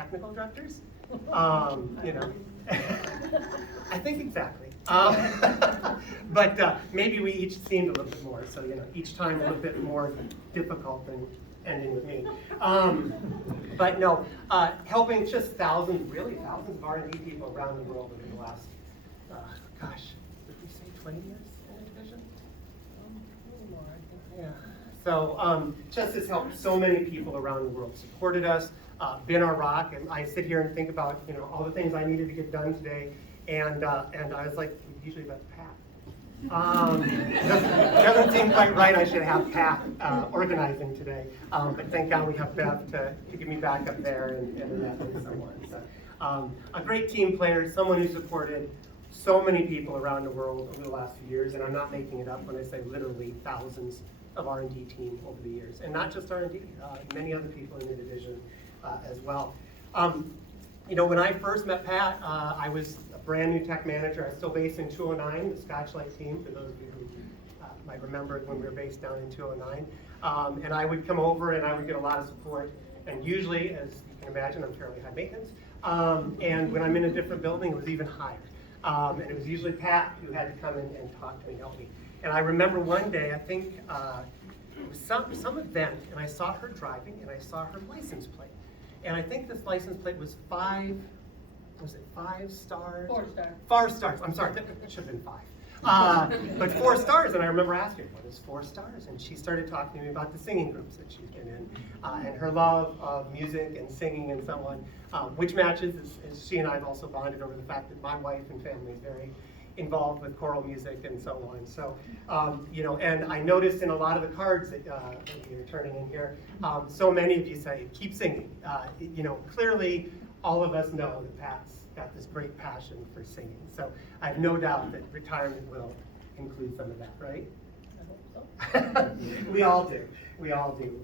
technical directors. You know, I think exactly. But maybe we each seemed a little bit more, so you know, each time a little bit more difficult than ending with me. But no, helping just thousands, really thousands of R&D people around the world over the last, gosh, did we say 20 years in the division? Yeah. So just has helped so many people around the world, supported us, been our rock, and I sit here and think about, you know, all the things I needed to get done today, and I was like, usually that's Pat. Doesn't seem quite right. I should have Pat organizing today, but thank God we have Bev to get me back up there and that with someone. So, a great team player, someone who supported so many people around the world over the last few years, and I'm not making it up when I say literally thousands of R&D team over the years, and not just R&D, many other people in the division as well. You know, when I first met Pat, I was a brand new tech manager. I was still based in 209, the Scotchlight team, for those of you who might remember it when we were based down in 209. And I would come over and I would get a lot of support. And usually, as you can imagine, I'm fairly high maintenance. And when I'm in a different building, it was even higher. And it was usually Pat who had to come in and talk to me and help me. And I remember one day, I think it was some event, and I saw her driving, and I saw her license plate. And I think this license plate was 5 stars? 4 stars. 4 stars, I'm sorry, that should have been 5. But 4 stars, and I remember asking, what is 4 stars? And she started talking to me about the singing groups that she's been in, and her love of music and singing and so on, which matches, as she and I have also bonded over the fact that my wife and family is very involved with choral music and so on. So, you know, and I noticed in a lot of the cards that you're turning in here, so many of you say, keep singing. You know, clearly all of us know that Pat's got this great passion for singing. So I have no doubt that retirement will include some of that, right? I hope so. We all do. We all do.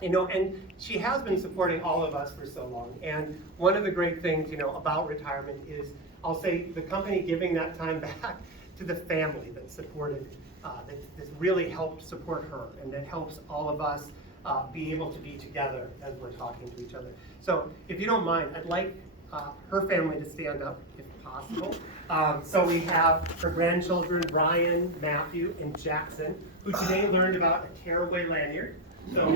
You know, and she has been supporting all of us for so long. And one of the great things, you know, about retirement is, I'll say, the company giving that time back to the family that supported, that really helped support her, and that helps all of us be able to be together as we're talking to each other. So if you don't mind, I'd like her family to stand up if possible. So we have her grandchildren, Brian, Matthew, and Jackson, who today learned about a tearaway lanyard. So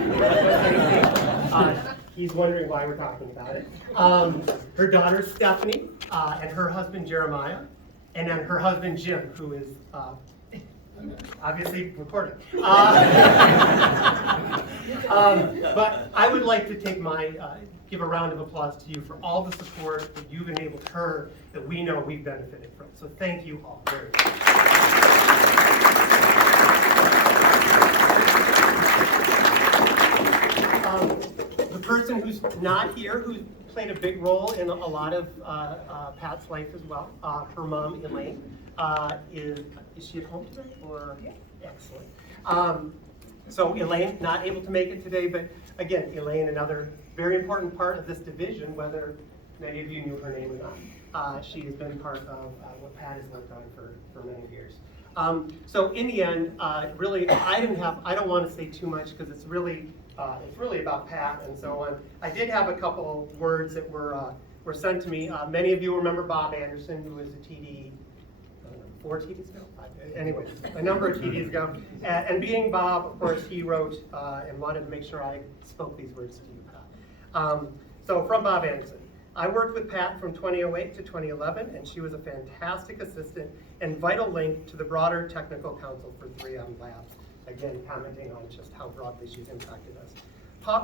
he's wondering why we're talking about it. Her daughter Stephanie, and her husband Jeremiah, and then her husband Jim, who is obviously recording. But I would like to take give a round of applause to you for all the support that you've enabled her, that we know we've benefited from. So thank you all very much. The person who's not here, who played a big role in a lot of Pat's life as well, her mom, Elaine, is she at home today? Or? Yeah. Excellent. So Elaine, not able to make it today, but again, Elaine, another very important part of this division, whether many of you knew her name or not. She has been part of what Pat has worked on for many years. So in the end, really, I don't want to say too much because it's really about Pat and so on. I did have a couple words that were sent to me. Many of you remember Bob Anderson, who was a TD, 4 TDs ago? Anyways, a number of TDs ago. And being Bob, of course, he wrote and wanted to make sure I spoke these words to you, Pat. So from Bob Anderson. I worked with Pat from 2008 to 2011, and she was a fantastic assistant and vital link to the broader technical council for 3M Labs. Again, commenting on just how broadly she's impacted us.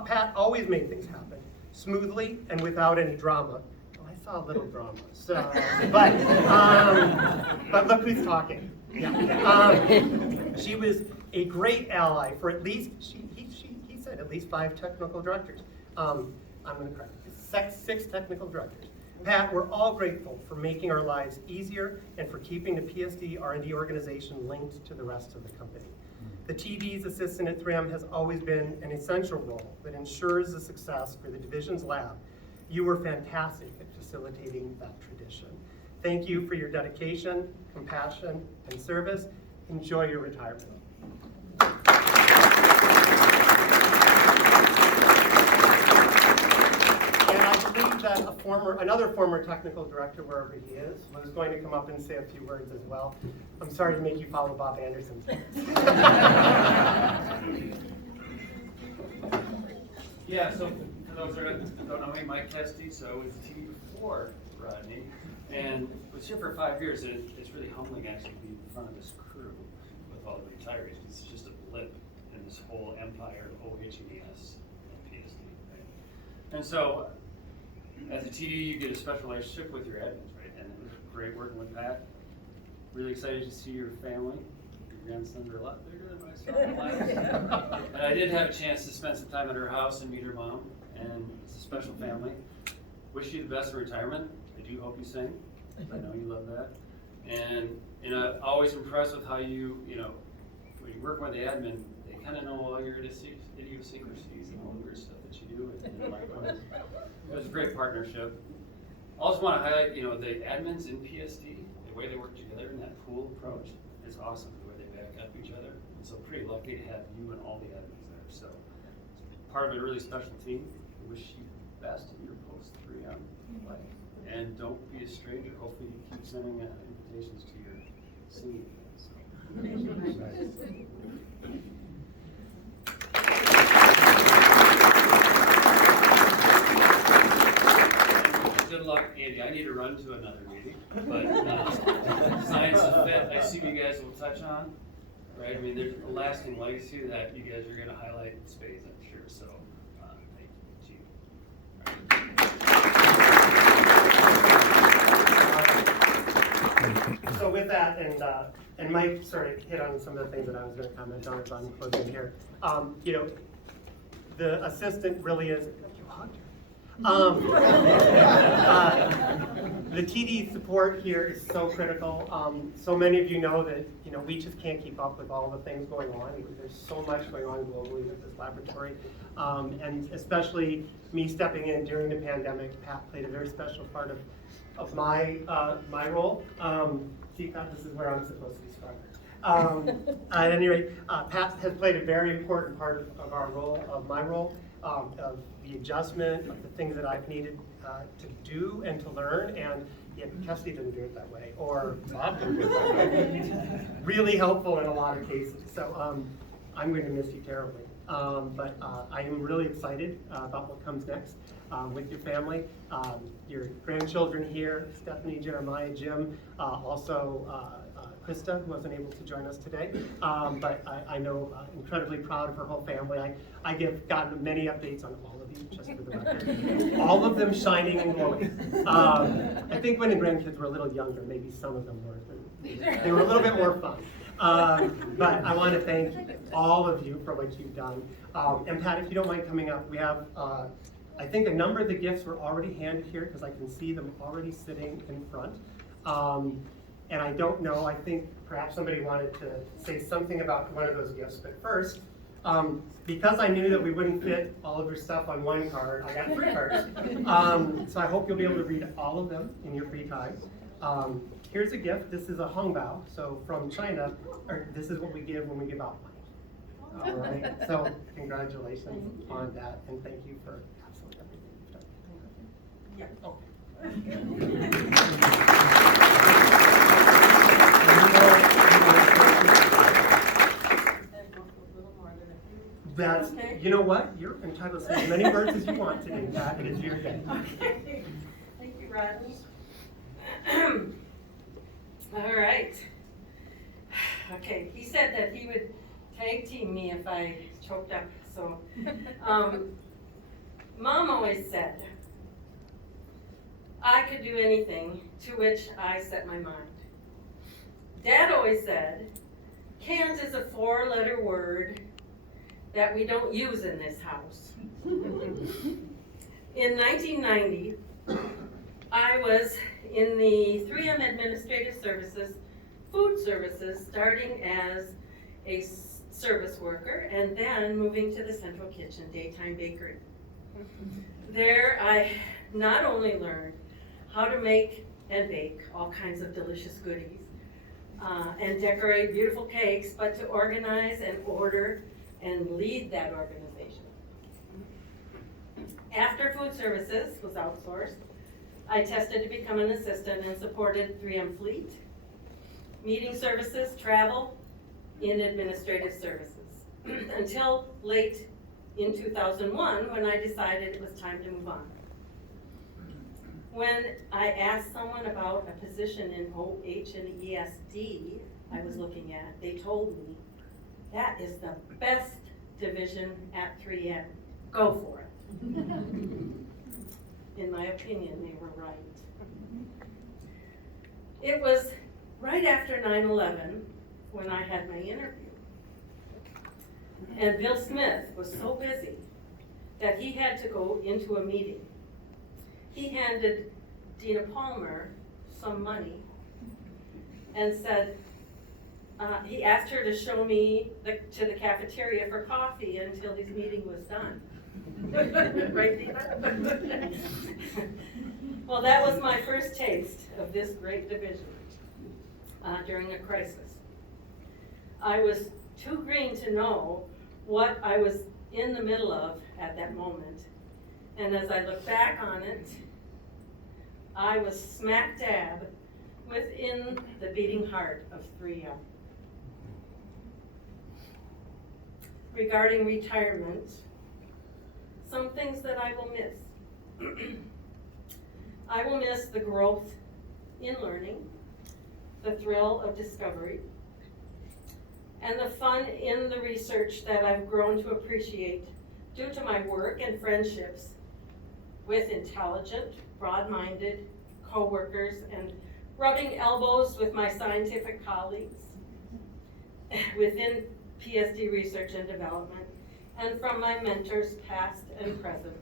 Pat always made things happen smoothly and without any drama. Well, I saw a little drama, so, but look who's talking. Yeah. She was a great ally for at least, he said at least 5 technical directors. I'm going to correct it. 6 technical directors. Pat, we're all grateful for making our lives easier and for keeping the PSD R&D organization linked to the rest of the company. The TD's assistant at 3M has always been an essential role that ensures the success for the division's lab. You were fantastic at facilitating that tradition. Thank you for your dedication, compassion, and service. Enjoy your retirement. And I just believe that another former technical director, wherever he is, was going to come up and say a few words as well. I'm sorry to make you follow Bob Anderson. Yeah, so for those that don't know me, Mike Kesty, so I was the TD before Rodney, and was here for 5 years, and it's really humbling actually to be in front of this crew with all the retirees. It's just a blip in this whole empire of OHES and PSD, right? And so, as a TD, you get a special relationship with your admins, right? And it was great working with Pat. Really excited to see your family. Your grandsons are a lot bigger than my son. And I did have a chance to spend some time at her house and meet her mom, and it's a special family. Wish you the best in retirement. I do hope you sing. I know you love that. And always impressed with how you when you work with the admin, they kind of know all your idiosyncrasies and all the weird stuff that you do. And likewise. It was a great partnership. I also want to highlight, the admins in PSD, the way they work together in that pool approach is awesome. The way they back up each other. And so pretty lucky to have you and all the admins there. So part of a really special team. I wish you the best in your post-3 life. And don't be a stranger. Hopefully you keep sending invitations to your singing. Good luck, Andy. I need to run to another meeting, but science and fit, I assume you guys will touch on, right? I mean, there's a lasting legacy that you guys are going to highlight in spades, I'm sure. So, thank you. So with that, and Mike sort of hit on some of the things that I was going to comment on as I'm closing here. The assistant really is. You hugged her. The TD support here is so critical. So many of you know that we just can't keep up with all the things going on. There's so much going on globally with this laboratory, and especially me stepping in during the pandemic. Pat played a very special part of my role. See, Pat, this is where I'm supposed to be stronger. At any rate, Pat has played a very important part of our role, of my role, of the adjustment, of the things that I've needed to do and to learn, and yet Kesty didn't do it that way, or Bob didn't do it that way. Really helpful in a lot of cases. So I'm going to miss you terribly. But I am really excited about what comes next with your family, your grandchildren here, Stephanie, Jeremiah, Jim, also Krista, who wasn't able to join us today. But I know incredibly proud of her whole family. I've gotten many updates on all of you, just for the record. All of them shining and glowing. I think when the grandkids were a little younger, maybe some of them were. They were a little bit more fun. But I want to thank all of you for what you've done. And Pat, if you don't mind coming up, we have, I think a number of the gifts were already handed here because I can see them already sitting in front. And I don't know, I think perhaps somebody wanted to say something about one of those gifts. But first, because I knew that we wouldn't fit all of your stuff on one card, I got 3 cards. So I hope you'll be able to read all of them in your free time. Here's a gift. This is a hongbao. So from China, this is what we give when we give out money. All right. So congratulations on that, and thank you for absolutely everything you've done. Yeah. Oh. That's, you know what? You're entitled to say as many words as you want today, Pat. It is your day. Okay. Thank you, Rodney. All right. Okay, he said that he would tag team me if I choked up. So, Mom always said, I could do anything to which I set my mind. Dad always said, can't is a 4-letter word that we don't use in this house. In 1990, I was in the 3M Administrative Services, Food Services, starting as a service worker and then moving to the Central Kitchen, daytime bakery. There I not only learned how to make and bake all kinds of delicious goodies and decorate beautiful cakes, but to organize and order and lead that organization. After food services was outsourced, I tested to become an assistant and supported 3M Fleet, meeting services, travel, in administrative services. Until late in 2001, when I decided it was time to move on. When I asked someone about a position in OH and ESD I was looking at, they told me, that is the best division at 3M. Go for it. In my opinion, they were right. It was right after 9/11 when I had my interview. And Bill Smith was so busy that he had to go into a meeting. He handed Dina Palmer some money and said, he asked her to show me to the cafeteria for coffee until his meeting was done. Right, Dina? Well, that was my first taste of this great division during a crisis. I was too green to know what I was in the middle of at that moment. And as I look back on it, I was smack dab within the beating heart of 3M. Regarding retirement, some things that I will miss. I will miss the growth in learning, the thrill of discovery, and the fun in the research that I've grown to appreciate due to my work and friendships with intelligent, broad-minded coworkers and rubbing elbows with my scientific colleagues within PSD research and development, and from my mentors past and present.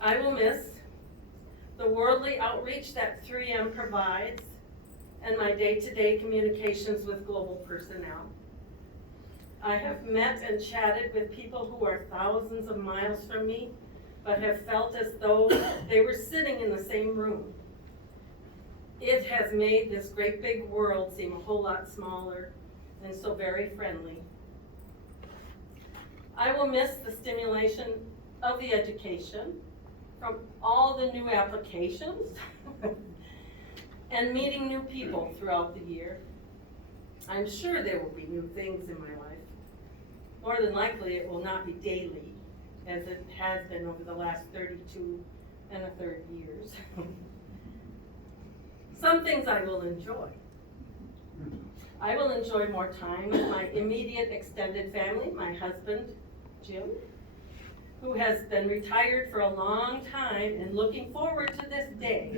I will miss the worldly outreach that 3M provides and my day-to-day communications with global personnel. I have met and chatted with people who are thousands of miles from me, but have felt as though they were sitting in the same room. It has made this great big world seem a whole lot smaller and so very friendly. I will miss the stimulation of the education from all the new applications and meeting new people throughout the year. I'm sure there will be new things in my life. More than likely, it will not be daily, as it has been over the last 32 and a third years. Some things I will enjoy. I will enjoy more time with my immediate extended family, my husband, Jim, who has been retired for a long time and looking forward to this day.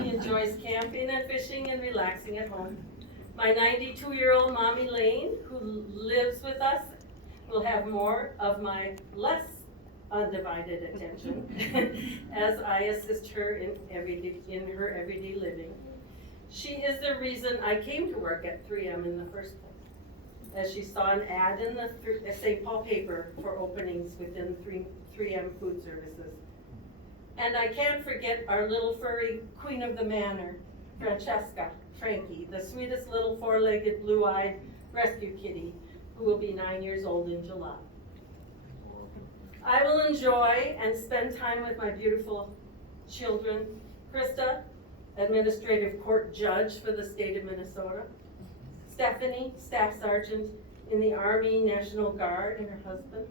He enjoys camping and fishing and relaxing at home. My 92-year-old mommy Lane, who lives with us, will have more of my less undivided attention as I assist her in her everyday living. She is the reason I came to work at 3M in the first place, as she saw an ad in the St. Paul paper for openings within 3M Food Services. And I can't forget our little furry queen of the manor, Francesca, Frankie, the sweetest little four-legged, blue-eyed rescue kitty, who will be 9 years old in July. I will enjoy and spend time with my beautiful children, Krista, administrative court judge for the state of Minnesota, Stephanie, staff sergeant in the Army National Guard, and her husband,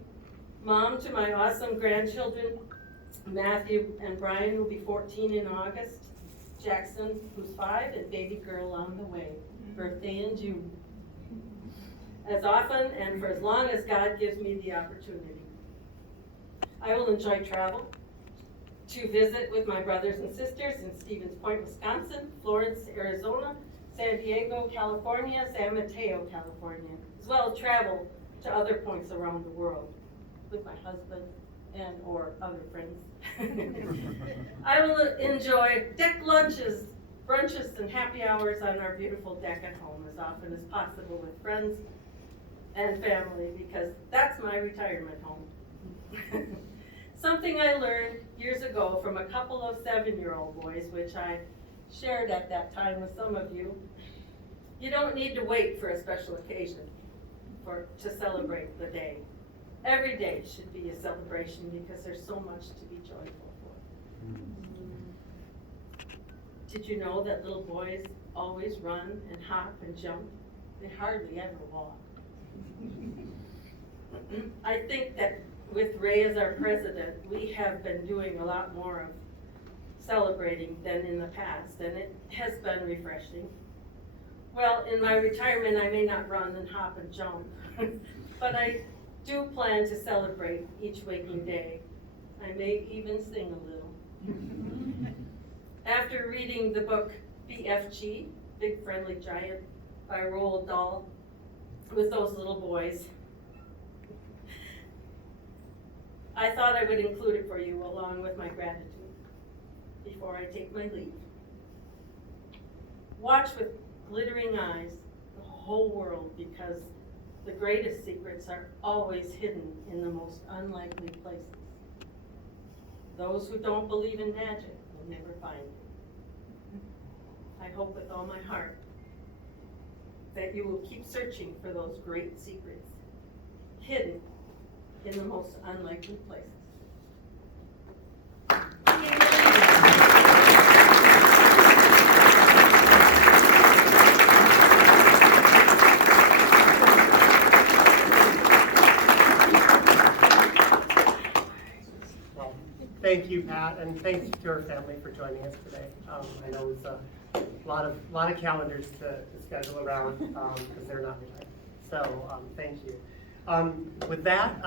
mom to my awesome grandchildren, Matthew and Brian, who will be 14 in August, Jackson, who's 5, and baby girl on the way, birthday in June. As often and for as long as God gives me the opportunity. I will enjoy travel to visit with my brothers and sisters in Stevens Point, Wisconsin, Florence, Arizona, San Diego, California, San Mateo, California, as well as travel to other points around the world with my husband and or other friends. I will enjoy deck lunches, brunches, and happy hours on our beautiful deck at home as often as possible with friends and family, because that's my retirement home. Something I learned years ago from a couple of 7-year-old boys, which I shared at that time with some of you. You don't need to wait for a special occasion to celebrate the day. every day should be a celebration because there's so much to be joyful for. Did you know that little boys always run and hop and jump? They hardly ever walk. I think that with Ray as our president, we have been doing a lot more of celebrating than in the past, and it has been refreshing. Well, in my retirement, I may not run and hop and jump, but I do plan to celebrate each waking day. I may even sing a little. After reading the book BFG, Big Friendly Giant, by Roald Dahl, with those little boys, I thought I would include it for you along with my gratitude before I take my leave. Watch with glittering eyes the whole world, because the greatest secrets are always hidden in the most unlikely places. Those who don't believe in magic will never find it. I hope with all my heart that you will keep searching for those great secrets hidden in the most unlikely places. Well, thank you, Pat, and thanks to our family for joining us today. I know it's a lot of calendars to schedule around because they're not retired. So thank you. With that.